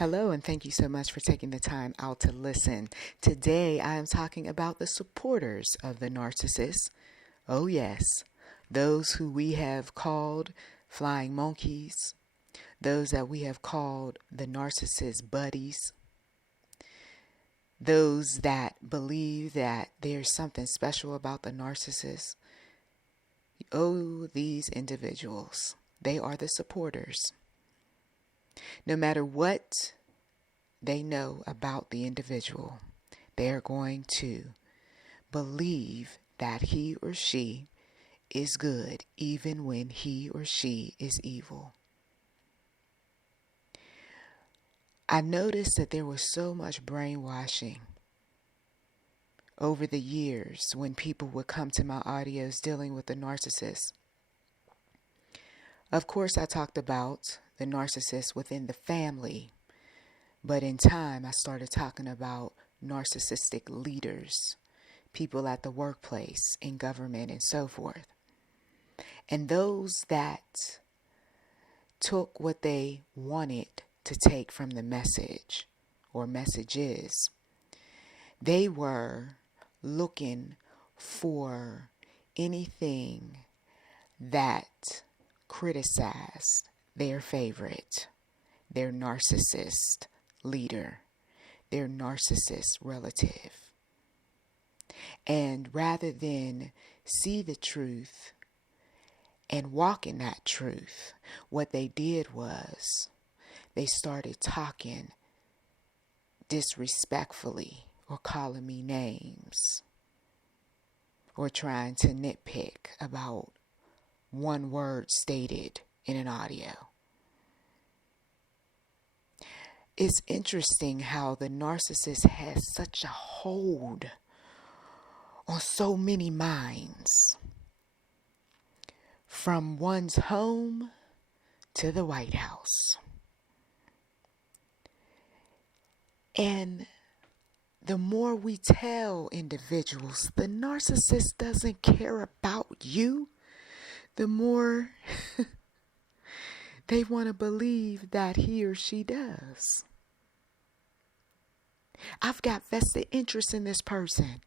Hello, and thank you so much for taking the time out to listen. Today, I am talking about the supporters of the narcissist. Oh, yes, those who we have called flying monkeys, those that we have called the narcissist buddies, those that believe that there's something special about the narcissist. Oh, these individuals, they are the supporters. No matter what they know about the individual, they are going to believe that he or she is good even when he or she is evil. I noticed that there was so much brainwashing over the years when people would come to my audios dealing with the narcissist. Of course, I talked about the narcissist within the family, but in time I started talking about narcissistic leaders, people at the workplace, in government, and so forth. And those that took what they wanted to take from the message or messages, they were looking for anything that criticized their favorite, their narcissist leader, their narcissist relative. And rather than see the truth and walk in that truth, what they did was they started talking disrespectfully or calling me names or trying to nitpick about one word stated in an audio. It's interesting how the narcissist has such a hold on so many minds, from one's home to the White House. And the more we tell individuals the narcissist doesn't care about you, the more they want to believe that he or she does. I've got vested interest in this person.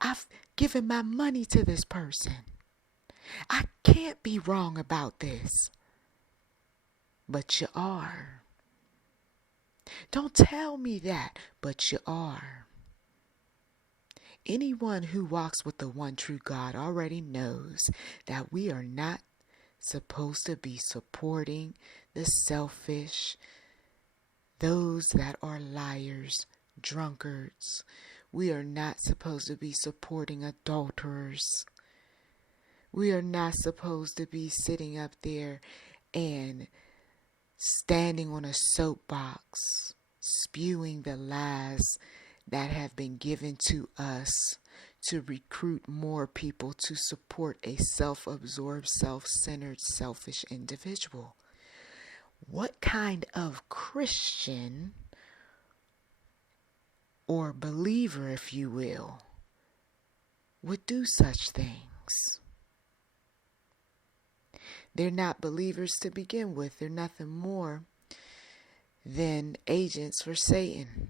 I've given my money to this person. I can't be wrong about this. But you are. Don't tell me that, but you are. Anyone who walks with the one true God already knows that we are not supposed to be supporting the selfish, those that are liars, drunkards. We are not supposed to be supporting adulterers. We are not supposed to be sitting up there and standing on a soapbox, spewing the lies that have been given to us to recruit more people to support a self-absorbed, self-centered, selfish individual. What kind of Christian or believer, if you will, would do such things? They're not believers to begin with. They're nothing more than agents for Satan.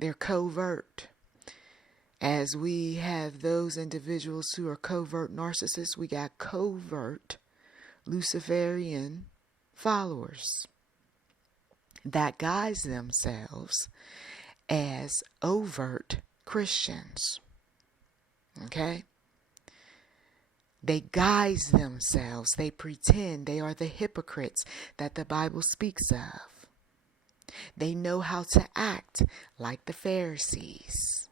They're covert. As we have those individuals who are covert narcissists, we got covert Luciferian followers that guise themselves as overt Christians. Okay? They guise themselves. They pretend they are the hypocrites that the Bible speaks of. They know how to act like the Pharisees.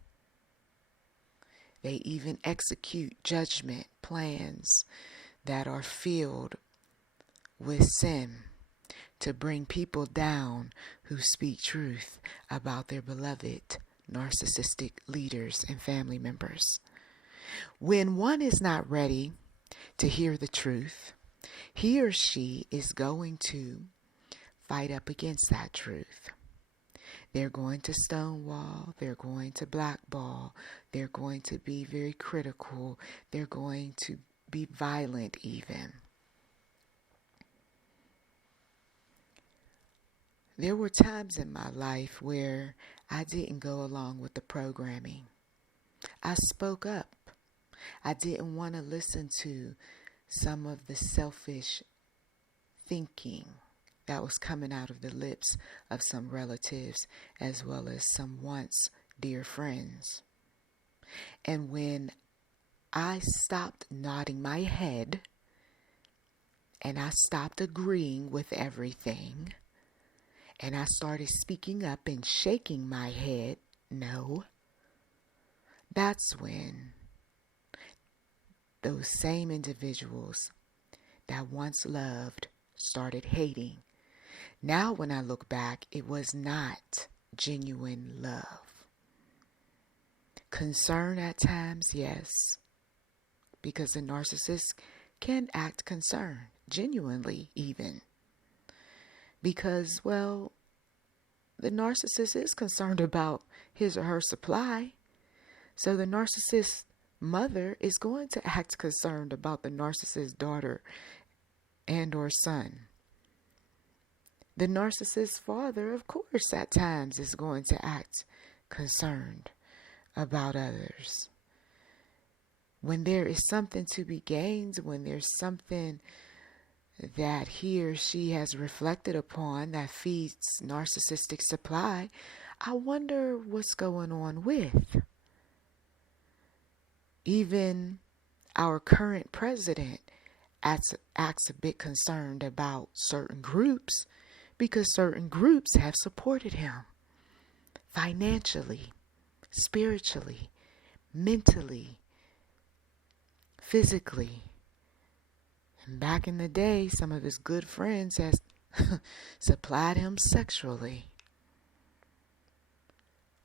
They even execute judgment plans that are filled with sin to bring people down who speak truth about their beloved narcissistic leaders and family members. When one is not ready to hear the truth, he or she is going to fight up against that truth. They're going to stonewall, they're going to blackball, they're going to be very critical, they're going to be violent even. There were times in my life where I didn't go along with the programming. I spoke up. I didn't want to listen to some of the selfish thinking that was coming out of the lips of some relatives as well as some once dear friends. And when I stopped nodding my head and I stopped agreeing with everything and I started speaking up and shaking my head, no, that's when those same individuals that once loved started hating. Now when I look back, it was not genuine love. Concern at times, yes, because the narcissist can act concerned, genuinely even. Because, well, the narcissist is concerned about his or her supply. So the narcissist mother is going to act concerned about the narcissist daughter and or son. The narcissist father, of course, at times is going to act concerned about others. When there is something to be gained, when there's something that he or she has reflected upon that feeds narcissistic supply, I wonder what's going on with. Even our current president acts a bit concerned about certain groups because certain groups have supported him financially, spiritually, mentally, physically. And back in the day, some of his good friends has supplied him sexually.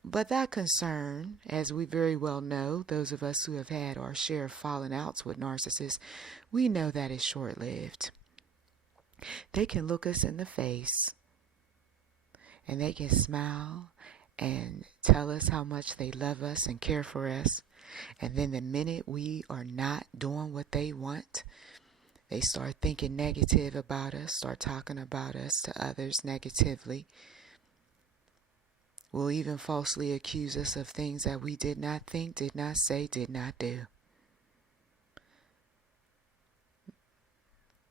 But that concern, as we very well know, those of us who have had our share of falling outs with narcissists, we know that is short-lived. They can look us in the face and they can smile and tell us how much they love us and care for us. And then the minute we are not doing what they want, they start thinking negative about us, start talking about us to others negatively. Will even falsely accuse us of things that we did not think, did not say, did not do.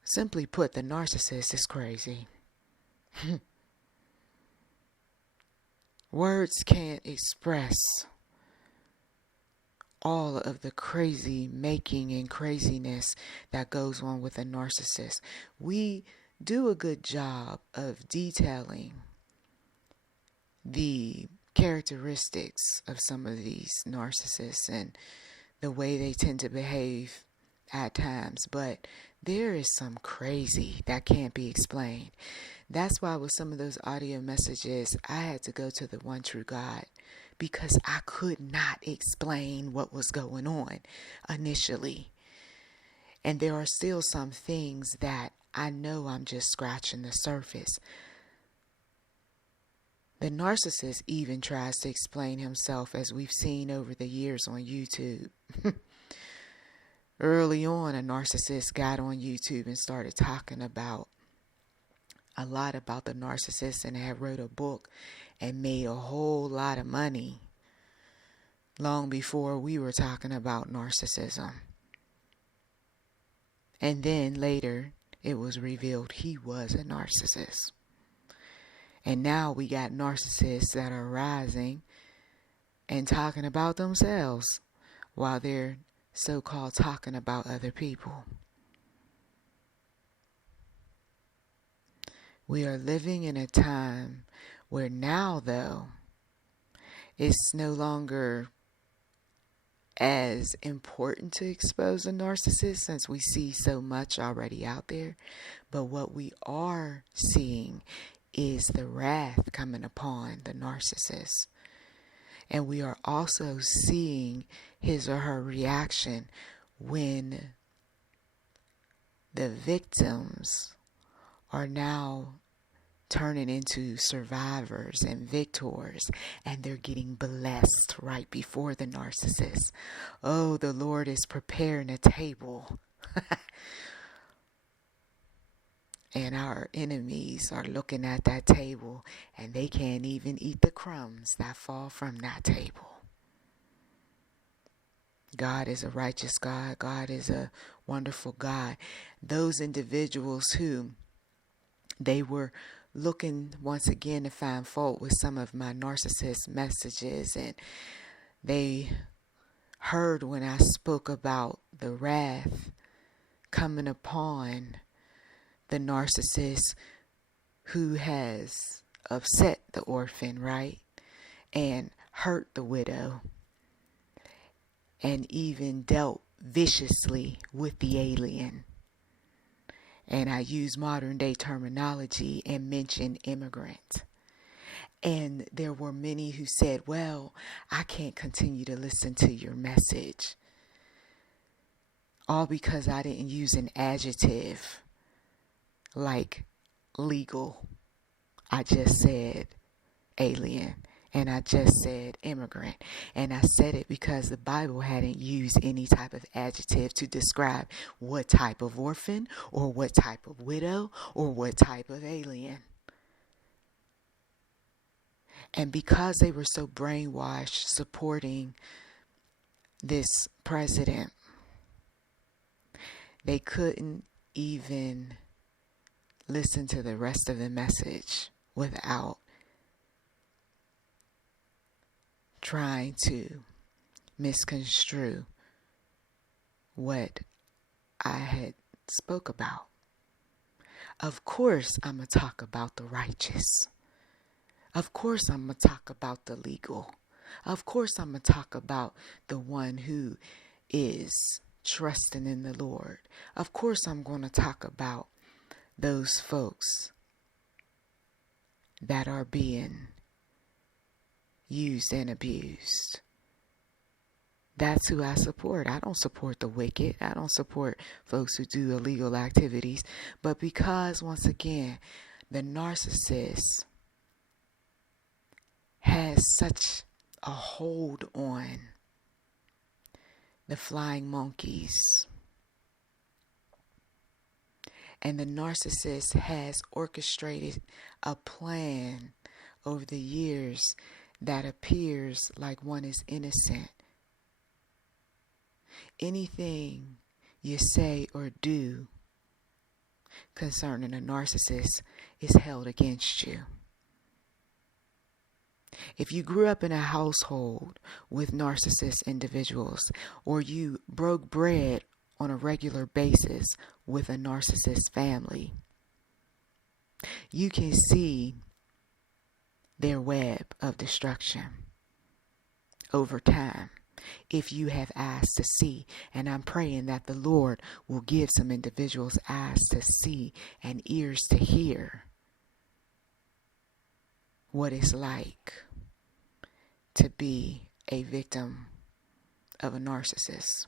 Simply put, the narcissist is crazy. Words can't express all of the crazy making and craziness that goes on with a narcissist. We do a good job of detailing the characteristics of some of these narcissists and the way they tend to behave at times, but there is some crazy that can't be explained. That's why with some of those audio messages, I had to go to the one true God because I could not explain what was going on initially. And there are still some things that I know I'm just scratching the surface. The narcissist even tries to explain himself, as we've seen over the years on YouTube. Early on, a narcissist got on YouTube and started talking about a lot about the narcissist and had wrote a book and made a whole lot of money long before we were talking about narcissism. And then later, it was revealed he was a narcissist. And now we got narcissists that are rising and talking about themselves while they're so-called talking about other people. We are living in a time where now, though, it's no longer as important to expose a narcissist since we see so much already out there. But what we are seeing is the wrath coming upon the narcissist. And we are also seeing his or her reaction when the victims are now turning into survivors and victors, and they're getting blessed right before the narcissist. Oh, the Lord is preparing a table. And our enemies are looking at that table and they can't even eat the crumbs that fall from that table. God is a righteous God. God is a wonderful God. Those individuals who they were looking once again to find fault with some of my narcissist messages, and they heard when I spoke about the wrath coming upon the narcissist who has upset the orphan, right? And hurt the widow, and even dealt viciously with the alien. And I use modern day terminology and mention immigrant. And there were many who said, well, I can't continue to listen to your message. All because I didn't use an adjective like legal. I just said alien. And I just said immigrant. And I said it because the Bible hadn't used any type of adjective to describe what type of orphan or what type of widow or what type of alien. And because they were so brainwashed supporting this president, they couldn't even listen to the rest of the message without trying to misconstrue what I had spoke about. Of course, I'm going to talk about the righteous. Of course, I'm going to talk about the legal. Of course, I'm going to talk about the one who is trusting in the Lord. Of course, I'm going to talk about those folks that are being used and abused. That's who I support. I don't support the wicked. I don't support folks who do illegal activities. But because, once again, the narcissist has such a hold on the flying monkeys, and the narcissist has orchestrated a plan over the years that appears like one is innocent. Anything you say or do concerning a narcissist is held against you. If you grew up in a household with narcissist individuals, or you broke bread on a regular basis with a narcissist family, you can see their web of destruction over time if you have eyes to see. And I'm praying that the Lord will give some individuals eyes to see and ears to hear what it's like to be a victim of a narcissist.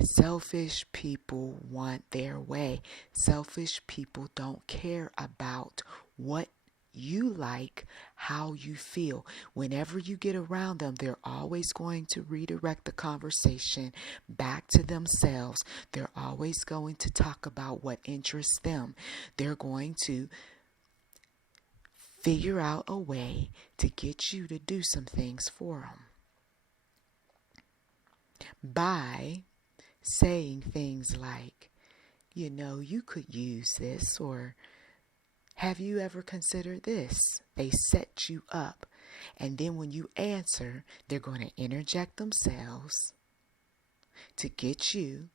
Selfish people want their way. Selfish people don't care about what you like, how you feel. Whenever you get around them, they're always going to redirect the conversation back to themselves. They're always going to talk about what interests them. They're going to figure out a way to get you to do some things for them by saying things like, you know, you could use this, or have you ever considered this? They set you up. And then when you answer, they're going to interject themselves to get you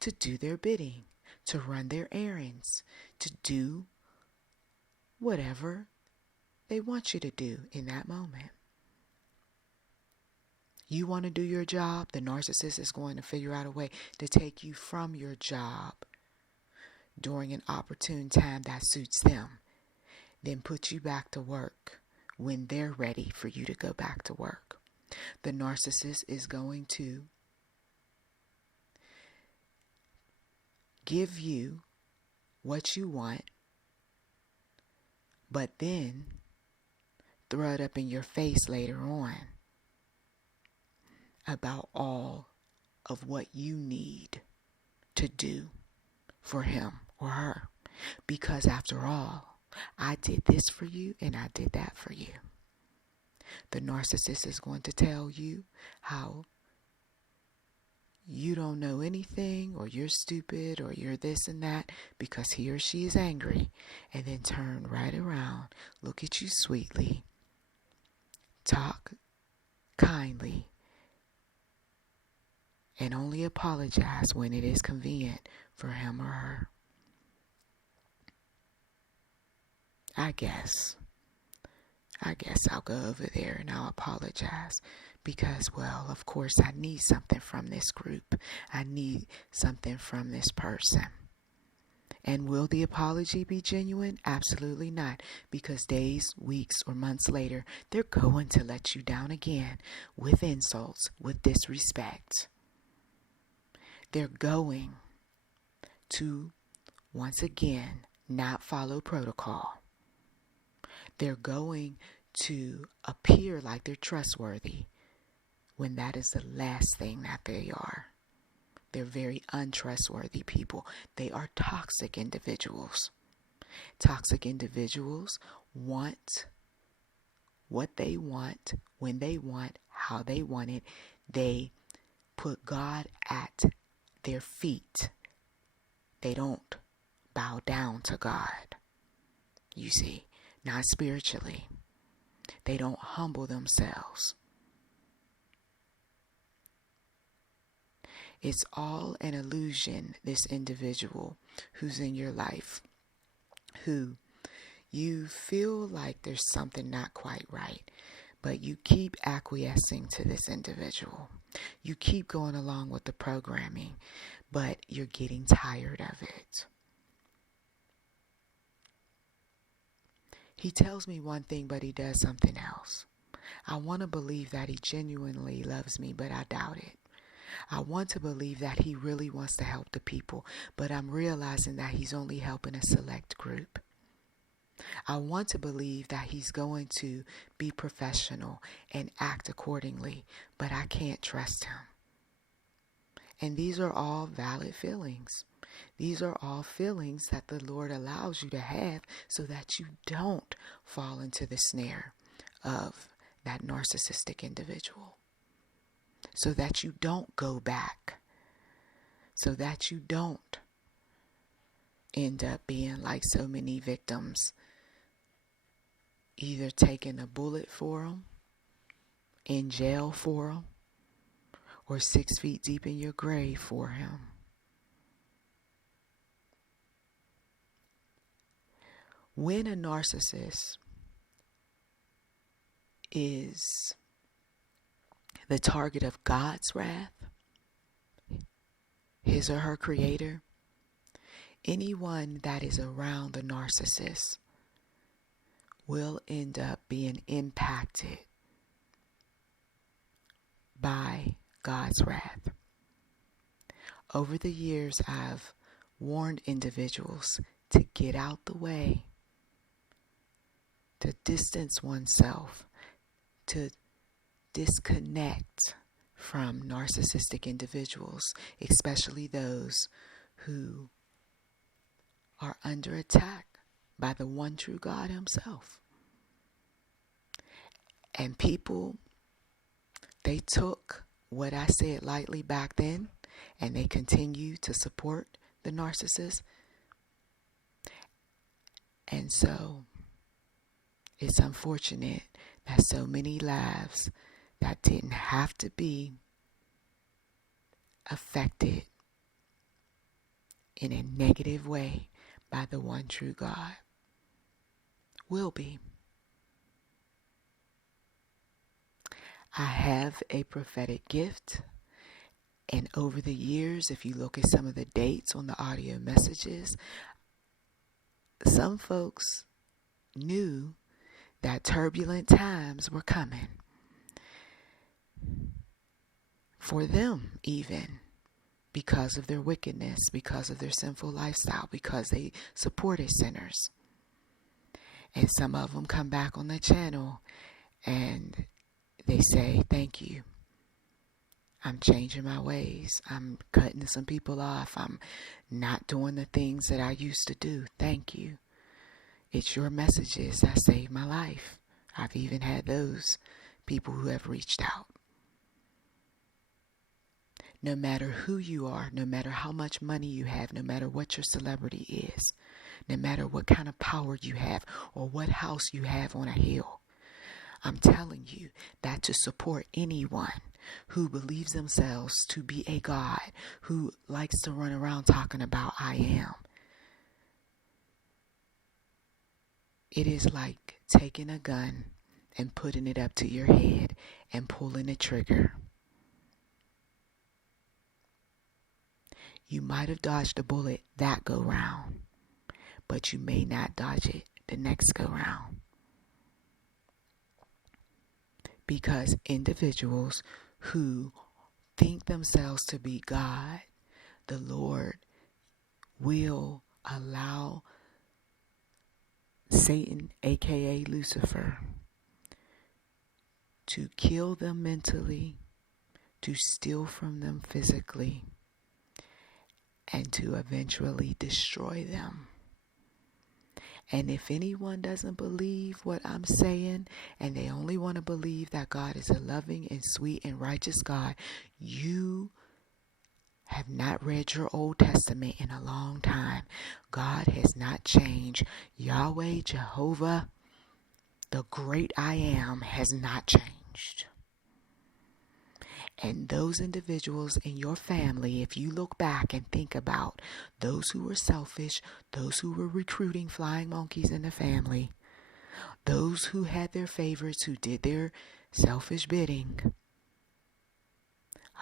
to do their bidding, to run their errands, to do whatever they want you to do in that moment. You want to do your job, the narcissist is going to figure out a way to take you from your job during an opportune time that suits them, then put you back to work when they're ready for you to go back to work. The narcissist is going to give you what you want, but then throw it up in your face later on about all of what you need to do for him or her. Because after all, I did this for you and I did that for you. The narcissist is going to tell you how you don't know anything, or you're stupid, or you're this and that, because he or she is angry, and then turn right around, look at you sweetly, talk kindly, and only apologize when it is convenient for him or her. I guess I'll go over there and I'll apologize because, well, of course I need something from this group. I need something from this person. And will the apology be genuine? Absolutely not. Because days, weeks, or months later, they're going to let you down again with insults, with disrespect. They're going to, once again, not follow protocol. They're going to appear like they're trustworthy when that is the last thing that they are. They're very untrustworthy people. They are toxic individuals. Toxic individuals want what they want, when they want, how they want it. They put God at their feet. They don't bow down to God, you see. Not spiritually. They don't humble themselves. It's all an illusion, this individual who's in your life, who you feel like there's something not quite right, but you keep acquiescing to this individual. You keep going along with the programming, but you're getting tired of it. He tells me one thing, but he does something else. I want to believe that he genuinely loves me, but I doubt it. I want to believe that he really wants to help the people, but I'm realizing that he's only helping a select group. I want to believe that he's going to be professional and act accordingly, but I can't trust him. And these are all valid feelings. These are all feelings that the Lord allows you to have so that you don't fall into the snare of that narcissistic individual. So that you don't go back. So that you don't end up being like so many victims, either taking a bullet for them, in jail for them, or 6 feet deep in your grave for him. When a narcissist is the target of God's wrath, his or her creator, anyone that is around the narcissist will end up being impacted by God's wrath. Over the years, I've warned individuals to get out the way, to distance oneself, to disconnect from narcissistic individuals, especially those who are under attack by the one true God himself. And people, they took what I said lightly back then, and they continue to support the narcissist. And so it's unfortunate that so many lives that didn't have to be affected in a negative way by the one true God will be. I have a prophetic gift, and over the years, if you look at some of the dates on the audio messages, some folks knew that turbulent times were coming. For them, even, because of their wickedness, because of their sinful lifestyle, because they supported sinners. And some of them come back on the channel and they say, thank you. I'm changing my ways. I'm cutting some people off. I'm not doing the things that I used to do. Thank you. It's your messages that saved my life. I've even had those people who have reached out. No matter who you are, no matter how much money you have, no matter what your celebrity is, no matter what kind of power you have or what house you have on a hill, I'm telling you that to support anyone who believes themselves to be a God, who likes to run around talking about I am, it is like taking a gun and putting it up to your head and pulling the trigger. You might have dodged a bullet that go round, but you may not dodge it the next go round. Because individuals who think themselves to be God, the Lord will allow Satan, aka Lucifer, to kill them mentally, to steal from them physically, and to eventually destroy them. And if anyone doesn't believe what I'm saying, and they only want to believe that God is a loving and sweet and righteous God, you have not read your Old Testament in a long time. God has not changed. Yahweh, Jehovah, the great I am, has not changed. And those individuals in your family, if you look back and think about those who were selfish, those who were recruiting flying monkeys in the family, those who had their favorites, who did their selfish bidding,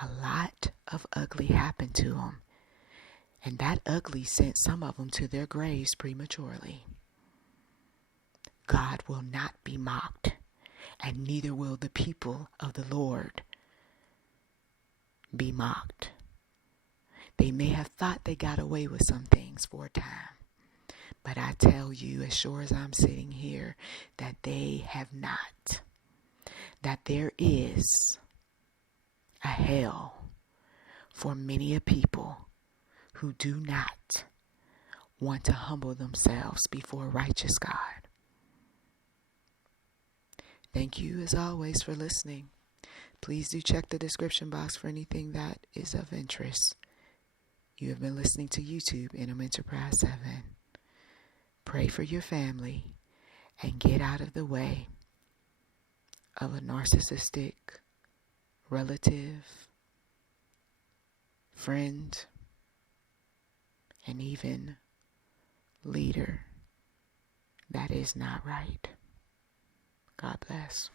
a lot of ugly happened to them. And that ugly sent some of them to their graves prematurely. God will not be mocked, and neither will the people of the Lord be mocked. They may have thought they got away with some things for a time, but I tell you, as sure as I'm sitting here, that they have not. That there is a hell for many a people who do not want to humble themselves before a righteous God. Thank you as always for listening. Please do check the description box for anything that is of interest. You have been listening to YouTube in Enterprise 7. Pray for your family and get out of the way of a narcissistic relative, friend, and even leader that is not right. God bless.